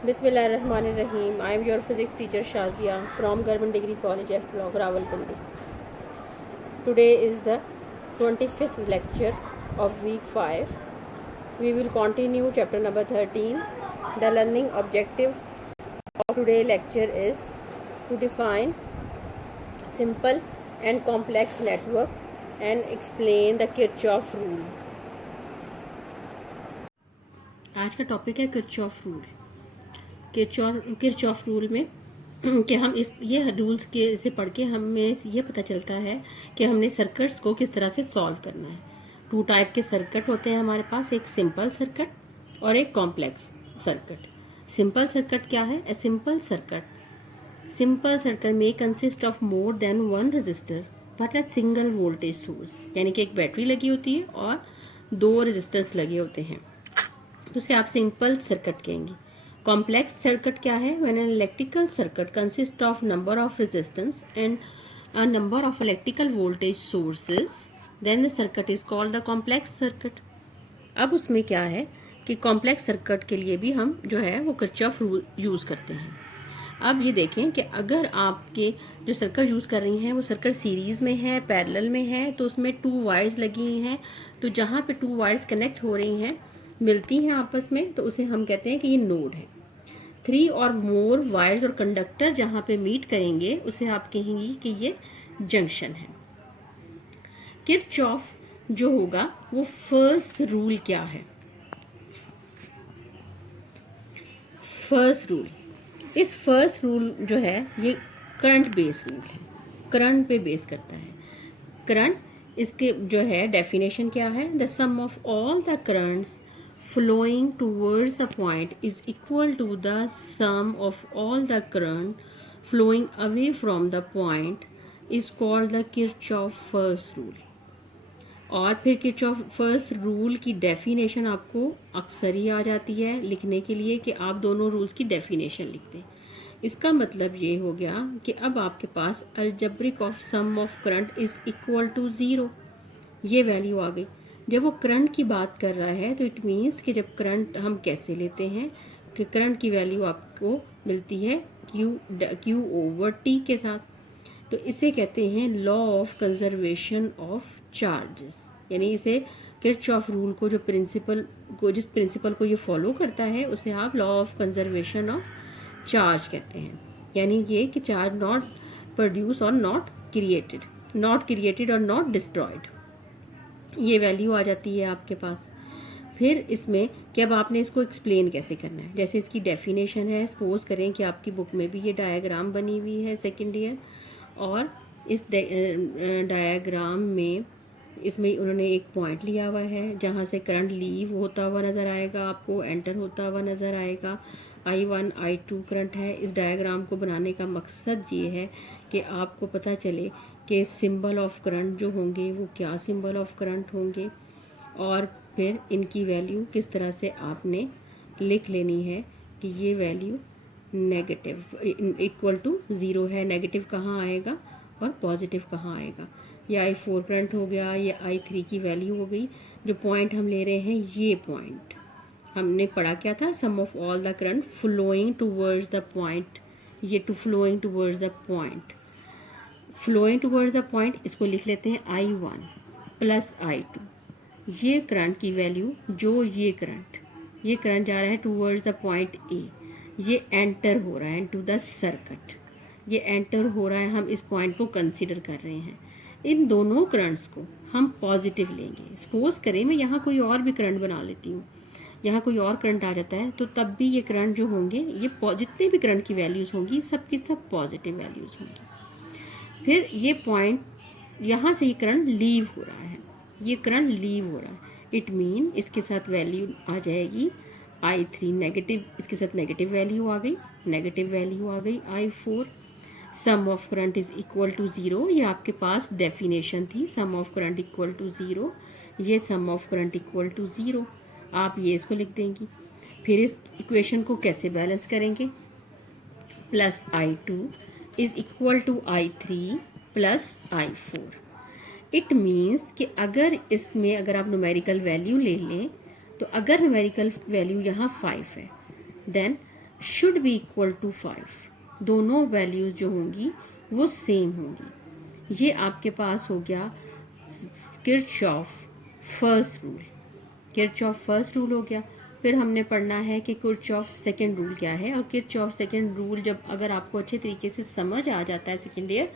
Bismillahirrahmanirrahim. I am your physics teacher Shazia from Government Degree College F Block Rawalpindi. Today is the 25th lecture of week 5. We will continue chapter number 13. The learning objective of today's lecture is to define simple and complex network and explain the Kirchhoff rule. आज का topic है Kirchhoff rule. Kirchhoff rule में कि हम ये rules के से पढ़ के हमें ये पता चलता है कि हमने सर्किट्स को किस तरह से सॉल्व करना है। 2 टाइप के सर्किट होते हैं हमारे पास, एक सिंपल सर्किट और एक कॉम्प्लेक्स सर्किट। सिंपल सर्किट क्या है? ए सिंपल सर्किट में consist of more than 1 register but a single voltage source, यानी कि एक बैटरी लगी होती है और 2 रजिस्टर्स लगे होते हैं, तो उसे आप सिंपल सर्किट कहेंगे। कॉम्प्लेक्स सर्किट क्या है? When an electrical circuit consist of number of resistance and a number of electrical voltage sources then the circuit is called the complex circuit. अब उसमें क्या है कि कॉम्प्लेक्स सर्किट के लिए भी हम जो है वो किरचॉफ रूल यूज़ करते हैं। अब ये देखें कि अगर आपके जो सर्किट यूज़ कर रही हैं वो सर्किट सीरीज़ में है, पैरेलल में है, तो उसमें 2 वायर्स लगी हैं, तो जहाँ पे 2 वायर्स कनेक्ट हो रही हैं, मिलती हैं आपस में, तो उसे हम कहते हैं कि ये नोड है। 3 और मोर वायर्स और कंडक्टर जहाँ पे मीट करेंगे उसे आप कहेंगे कि ये जंक्शन है। किरचॉफ जो होगा वो फर्स्ट रूल क्या है? फर्स्ट रूल, इस फर्स्ट रूल जो है ये करंट बेस रूल है, करंट पे बेस करता है। करंट, इसके जो है डेफिनेशन क्या है? The sum of all the currents flowing towards the point is equal to the sum of all the current flowing away from the point is called the Kirchhoff first rule। और फिर Kirchhoff first rule की definition आपको अक्सर ही आ जाती है लिखने के लिए कि आप दोनों रूल्स की डेफिनेशन लिख दें। इसका मतलब ये हो गया कि अब आपके पास algebraic of sum of current is equal to 0, ये वैल्यू आ गई। जब वो करंट की बात कर रहा है तो इट मीन्स कि जब करंट हम कैसे लेते हैं कि करंट की वैल्यू आपको मिलती है Q ओवर T के साथ, तो इसे कहते हैं law of conservation of charges. यानी इसे किरचॉफ रूल को जिस प्रिंसिपल को ये फॉलो करता है उसे आप law of conservation of charge कहते हैं। यानी ये कि चार्ज नॉट प्रोड्यूस और नॉट क्रिएटेड और नॉट डिस्ट्रॉयड, ये वैल्यू आ जाती है आपके पास। फिर इसमें कि अब आपने इसको एक्सप्लेन कैसे करना है। जैसे इसकी डेफिनेशन है, सपोज करें कि आपकी बुक में भी ये डायग्राम बनी हुई है सेकेंड ईयर, और इस डायग्राम में इसमें उन्होंने एक पॉइंट लिया हुआ है जहाँ से करंट लीव होता हुआ नज़र आएगा, आपको एंटर होता हुआ नज़र आएगा। I1 I2 करंट है। इस डायग्राम को बनाने का मकसद ये है कि आपको पता चले कि सिंबल ऑफ करंट जो होंगे वो क्या सिंबल ऑफ करंट होंगे, और फिर इनकी वैल्यू किस तरह से आपने लिख लेनी है कि ये वैल्यू नेगेटिव इक्वल टू 0 है, नेगेटिव कहाँ आएगा और पॉजिटिव कहाँ आएगा। ये I4 करंट हो गया, ये I3 की वैल्यू हो गई। जो पॉइंट हम ले रहे हैं, ये पॉइंट हमने पढ़ा क्या था? Sum of all the current flowing towards the point, ये flowing towards the point, flowing towards the point, इसको लिख लेते हैं I1 प्लस I2। ये करंट की वैल्यू, जो ये करंट जा रहा है टूवर्ड्स द पॉइंट A, ये एंटर हो रहा है इनटू द सर्किट, ये एंटर हो रहा है, हम इस पॉइंट को कंसीडर कर रहे हैं। इन दोनों करंट्स को हम पॉजिटिव लेंगे। सपोज करें मैं यहाँ कोई और भी करंट बना लेती हूँ, यहाँ कोई और करंट आ जाता है, तो तब भी ये करंट जो होंगे, ये जितने भी करंट की वैल्यूज़ होंगी सब की सब पॉजिटिव वैल्यूज़ होंगी। फिर ये पॉइंट, यहाँ से ये करंट लीव हो रहा है, ये करंट लीव हो रहा है, इट मीन इसके साथ वैल्यू आ जाएगी I3 नेगेटिव, इसके साथ नेगेटिव वैल्यू आ गई I4। Sum of current is equal to 0, ये आपके पास डेफिनेशन थी, sum of current equal to 0, ये sum of current equal to 0, आप ये इसको लिख देंगी। फिर इस इक्वेशन को कैसे बैलेंस करेंगे? Plus I2 is equal to I3 plus I4। It means कि अगर इसमें अगर आप न्यूमेरिकल वैल्यू ले लें, तो अगर न्यूमेरिकल वैल्यू यहाँ 5 है, then should be equal to 5। दोनों वैल्यूज जो होंगी वो सेम होंगी। ये आपके पास हो गया Kirchhoff first rule. Kirchhoff first rule हो गया। फिर हमने पढ़ना है कि किरचॉफ सेकंड रूल क्या है। और किरचॉफ सेकंड रूल जब अगर आपको अच्छे तरीके से समझ आ जाता है सेकंड ईयर,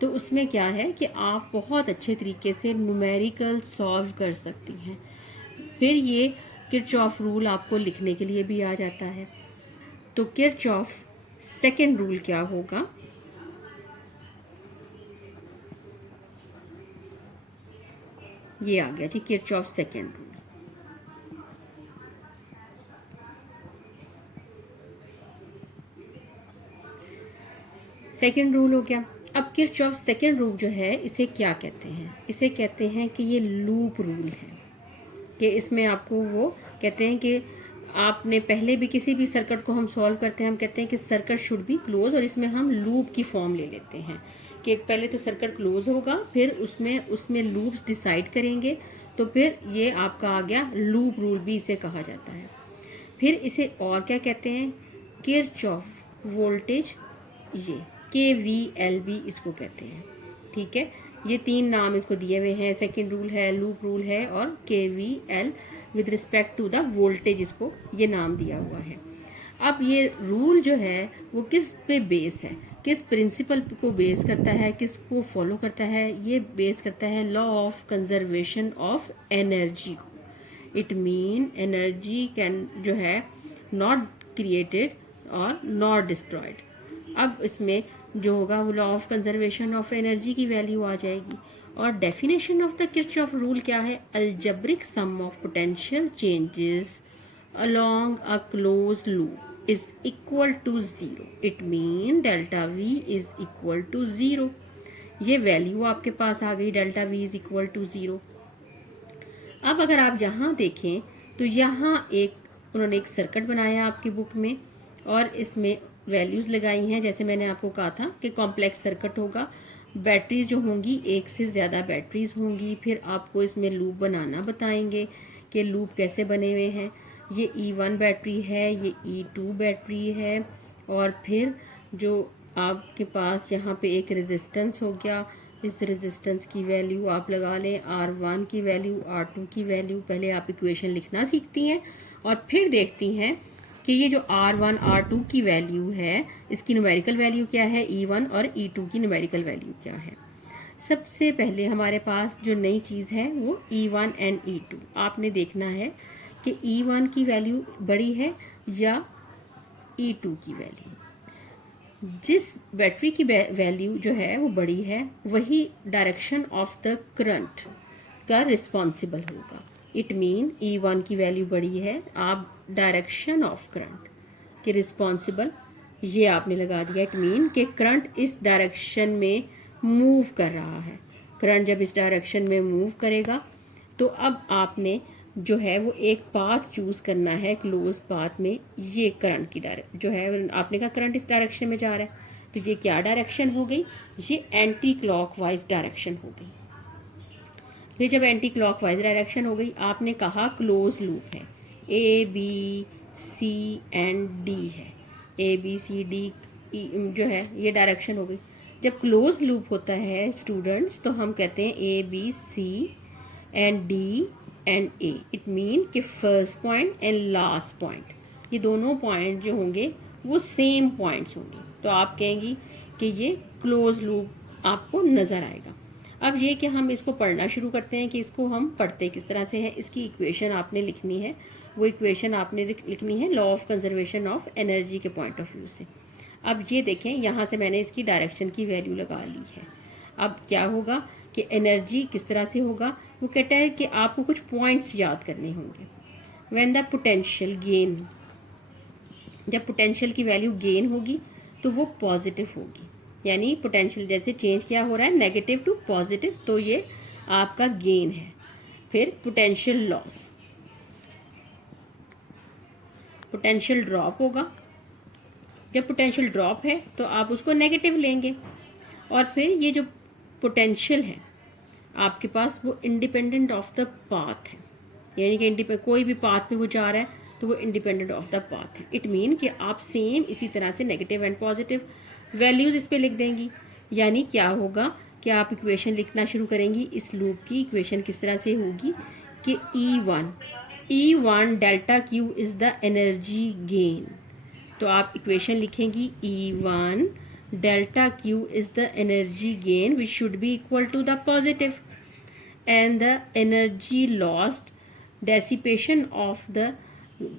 तो उसमें क्या है कि आप बहुत अच्छे तरीके से न्यूमेरिकल सॉल्व कर सकती हैं। फिर ये किरचॉफ रूल आपको लिखने के लिए भी आ जाता है। तो किरचॉफ सेकंड रूल क्या होगा? ये आ गया जी Kirchhoff second rule. Second rule हो गया। अब किरचॉफ सेकंड रूल जो है इसे क्या कहते हैं? इसे कहते हैं कि ये लूप रूल है। कि इसमें आपको वो कहते हैं कि आपने पहले भी किसी भी सर्किट को हम सॉल्व करते हैं, हम कहते हैं कि सर्किट शुड बी क्लोज, और इसमें हम लूप की फॉर्म ले लेते हैं कि पहले तो सर्किट क्लोज होगा, फिर उसमें लूप्स डिसाइड करेंगे, तो फिर ये आपका आ गया लूप रूल भी इसे कहा जाता है। फिर इसे और क्या कहते हैं? किरचॉफ वोल्टेज, ये KVL इसको कहते हैं। ठीक है, ये तीन नाम इसको दिए हुए हैं। सेकंड रूल है, लूप रूल है, और KVL with respect to the voltage इसको ये नाम दिया हुआ है। अब ये रूल जो है वो किस पे बेस है, किस प्रिंसिपल को बेस करता है, किसको फॉलो करता है? ये बेस करता है law of conservation of energy को। इट मीन एनर्जी कैन जो है नॉट क्रिएटेड और नॉट डिस्ट्रॉयड। अब इसमें जो होगा वो law of conservation of energy की वैल्यू आ जाएगी। और definition of the Kirchhoff rule क्या है? Algebraic sum of potential changes along a closed loop is equal to 0. It mean delta V is equal to 0. ये वैल्यू आपके पास आ गई, delta V is equal to 0। अब अगर आप यहाँ देखें तो यहाँ उन्होंने एक सर्किट बनाया आपकी बुक में, और इसमें वैल्यूज लगाई हैं। जैसे मैंने आपको कहा था कि कॉम्प्लेक्स सर्किट होगा, बैटरीज जो होंगी एक से ज़्यादा बैटरीज होंगी। फिर आपको इसमें लूप बनाना बताएंगे कि लूप कैसे बने हुए हैं। ये E1 बैटरी है, ये E2 बैटरी है, और फिर जो आपके पास यहाँ पे एक रेजिस्टेंस हो गया। इस रेजिस्टेंस की वैल्यू आप लगा लें R1 की वैल्यू, R2 की वैल्यू। पहले आप इक्वेशन लिखना सीखती हैं और फिर देखती हैं कि ये जो R1 R2 की वैल्यू है इसकी न्यूमेरिकल वैल्यू क्या है, E1 और E2 की न्यूमेरिकल वैल्यू क्या है। सबसे पहले हमारे पास जो नई चीज़ है वो E1 एंड E2। आपने देखना है कि E1 की वैल्यू बड़ी है या E2 की वैल्यू। जिस बैटरी की वैल्यू जो है वो बड़ी है वही डायरेक्शन ऑफ द करंट का रिस्पॉन्सिबल होगा। इट मीन E1 की वैल्यू बड़ी है, आप डायरेक्शन ऑफ करंट के रिस्पॉन्सिबल ये आपने लगा दिया। इट मीन कि करंट इस डायरेक्शन में मूव कर रहा है। करंट जब इस डायरेक्शन में मूव करेगा तो अब आपने जो है वो एक पाथ चूज करना है क्लोज पाथ में। ये करंट की डायरेक्शन जो है, आपने कहा करंट इस डायरेक्शन में जा रहा है, तो ये क्या डायरेक्शन हो गई? ये एंटी क्लॉकवाइज डायरेक्शन हो गई। फिर जब एंटी क्लॉकवाइज डायरेक्शन हो गई, आपने कहा क्लोज लूप है, ABCD है, ABCD जो है ये डायरेक्शन हो गई। जब क्लोज लूप होता है स्टूडेंट्स तो हम कहते हैं ABC and D and A। It mean कि first point and last point, ये दोनों पॉइंट जो होंगे वो सेम पॉइंट्स होंगे, तो आप कहेंगी कि ये क्लोज लूप आपको नज़र आएगा। अब ये कि हम इसको पढ़ना शुरू करते हैं कि इसको हम पढ़ते किस तरह से हैं। इसकी इक्वेशन आपने लिखनी है, वो इक्वेशन आपने लिखनी है law of conservation of energy के पॉइंट ऑफ व्यू से। अब ये देखें, यहाँ से मैंने इसकी डायरेक्शन की वैल्यू लगा ली है। अब क्या होगा कि एनर्जी किस तरह से होगा? वो कहता है कि आपको कुछ पॉइंट्स याद करने होंगे। व्हेन द पोटेंशियल गेन, जब पोटेंशियल की वैल्यू गेन होगी तो वो पॉजिटिव होगी, यानी पोटेंशियल जैसे चेंज क्या हो रहा है नेगेटिव टू पॉजिटिव, तो ये आपका गेन है। फिर पोटेंशियल लॉस, पोटेंशियल ड्रॉप होगा। जब पोटेंशियल ड्रॉप है तो आप उसको नेगेटिव लेंगे। और फिर ये जो पोटेंशियल है आपके पास वो इंडिपेंडेंट ऑफ द पाथ है, यानी कि कोई भी पाथ पे वो जा रहा है तो वो इंडिपेंडेंट ऑफ द पाथ है। इट मीन कि आप सेम इसी तरह से नेगेटिव एंड पॉजिटिव वैल्यूज़ इस पे लिख देंगी। यानी क्या होगा कि आप इक्वेशन लिखना शुरू करेंगी। इस लूप की इक्वेशन किस तरह से होगी कि E1 delta Q is the energy gain. तो आप इक्वेशन लिखेंगी E1 delta Q is the energy gain which should be equal to the positive, and the energy lost, dissipation of the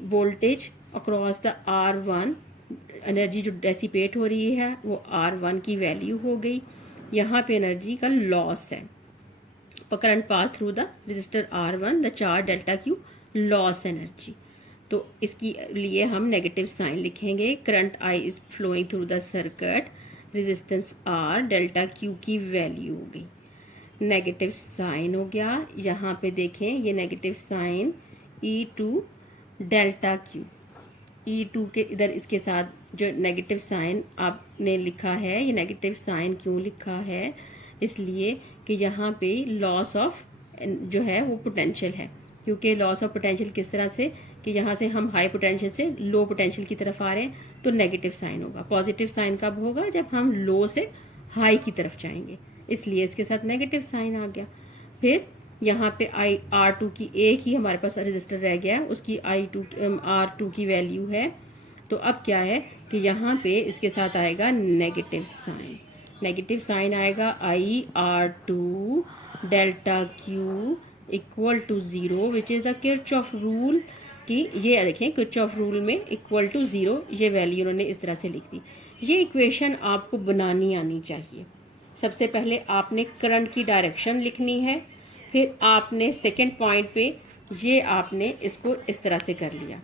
voltage across the R1, energy जो dissipate हो रही है वो R1 की value हो गई। यहाँ पे एनर्जी का लॉस है। Current pass through the resistor R1 the charge delta Q loss energy. तो इसकी लिए हम नेगेटिव साइन लिखेंगे। Current I is flowing through the circuit, resistance R, delta Q की वैल्यू हो गई। नेगेटिव साइन हो गया। यहाँ पे देखें ये negative sign E2 delta Q, E2 के इधर इसके साथ जो नेगेटिव साइन आपने लिखा है, ये नेगेटिव साइन क्यों लिखा है? इसलिए कि यहाँ पे लॉस ऑफ जो है वो पोटेंशियल है। क्योंकि लॉस ऑफ पोटेंशियल किस तरह से कि यहाँ से हम हाई पोटेंशियल से लो पोटेंशियल की तरफ आ रहे हैं, तो नेगेटिव साइन होगा। पॉजिटिव साइन कब होगा? जब हम लो से हाई की तरफ जाएंगे, इसलिए इसके साथ नेगेटिव साइन आ गया। फिर यहाँ पे R2 की एक ही हमारे पास रजिस्टर रह गया है, उसकी R2 की वैल्यू है। तो अब क्या है कि यहाँ पे इसके साथ आएगा नेगेटिव साइन। नेगेटिव साइन आएगा IR2 delta Q equal to 0 which is the Kirchhoff rule की। ये देखें किरचॉफ रूल में इक्वल टू 0 ये वैल्यू उन्होंने इस तरह से लिख दी। ये इक्वेशन आपको बनानी आनी चाहिए। सबसे पहले आपने करंट की डायरेक्शन लिखनी है, फिर आपने सेकंड पॉइंट पे ये आपने इसको इस तरह से कर लिया।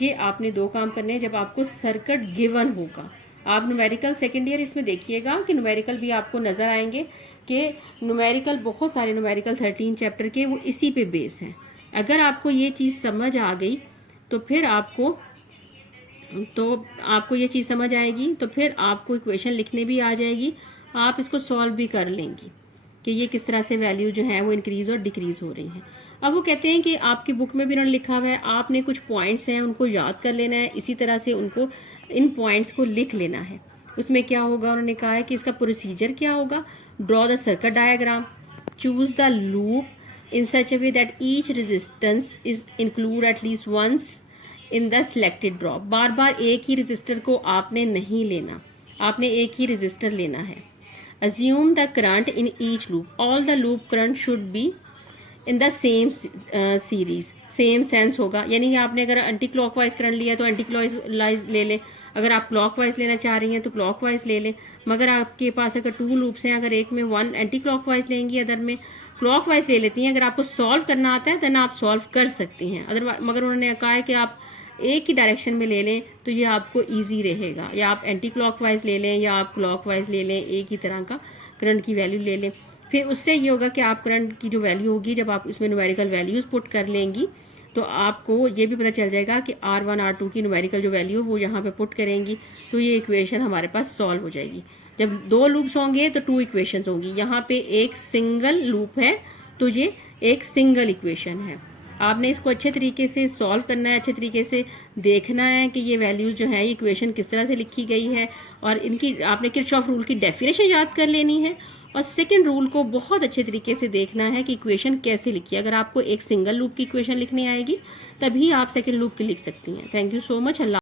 ये आपने दो काम करने हैं जब आपको सर्किट गिवन होगा। आप न्यूमेरिकल सेकेंड ईयर इसमें देखिएगा कि न्यूमेरिकल भी आपको नज़र आएंगे कि न्यूमेरिकल बहुत सारे न्यूमेरिकल 13 चैप्टर के वो इसी पे बेस हैं। अगर आपको ये चीज़ समझ आ गई तो फिर आपको ये चीज़ समझ आएगी, तो फिर आपको इक्वेशन लिखने भी आ जाएगी, आप इसको सॉल्व भी कर लेंगी कि ये किस तरह से वैल्यू जो है वो इंक्रीज़ और डिक्रीज़ हो रही हैं। अब वो कहते हैं कि आपकी बुक में भी उन्होंने लिखा हुआ है, आपने कुछ पॉइंट्स हैं उनको याद कर लेना है, इसी तरह से उनको इन पॉइंट्स को लिख लेना है। उसमें क्या होगा, उन्होंने कहा है कि इसका प्रोसीजर क्या होगा। Draw the circuit diagram, choose the loop in such a way that each resistance is include at least once in the selected drop. बार बार एक ही रजिस्टर को आपने नहीं लेना, आपने एक ही रजिस्टर लेना है। Assume the current in each loop. All the loop current should be in the same series. Same sense होगा, यानी कि आपने अगर एंटी क्लॉकवाइज करंट लिया तो एंटी क्लॉकवाइज ले लें, अगर आप क्लॉकवाइज लेना चाह रही हैं तो क्लॉकवाइज ले लें। मगर आपके पास अगर 2 लूप्स हैं, अगर एक में 1 एंटी क्लॉकवाइज लेंगी, अदर में क्लॉकवाइज ले लेती हैं। अगर आपको सॉल्व करना आता है देन आप सॉल्व कर सकती हैं। अदरवाइज मगर उन्होंने कहा है कि आप एक ही डायरेक्शन में ले लें तो ये आपको इजी रहेगा। या आप एंटी क्लॉकवाइज ले लें या आप क्लॉकवाइज ले लें, एक ही तरह का करंट की वैल्यू ले लें। फिर उससे ये होगा कि आप करंट की जो वैल्यू होगी, जब आप इसमें न्यूमेरिकल वैल्यूज़ पुट कर लेंगी तो आपको ये भी पता चल जाएगा कि R1 R2 की न्यूमेरिकल जो वैल्यू वो यहाँ पे पुट करेंगी तो ये इक्वेशन हमारे पास सॉल्व हो जाएगी। जब 2 लूप्स होंगे तो 2 इक्वेशंस होंगी। यहाँ पे एक सिंगल लूप है तो ये एक सिंगल इक्वेशन है। आपने इसको अच्छे तरीके से सॉल्व करना है, अच्छे तरीके से देखना है कि ये वैल्यूज़ जो है इक्वेशन किस तरह से लिखी गई है, और इनकी आपने किरचॉफ रूल की डेफिनेशन याद कर लेनी है, और सेकंड रूल को बहुत अच्छे तरीके से देखना है कि इक्वेशन कैसे लिखी है। अगर आपको एक सिंगल लूप की इक्वेशन लिखनी आएगी तभी आप सेकंड लूप की लिख सकती हैं। Thank you so much. Allah.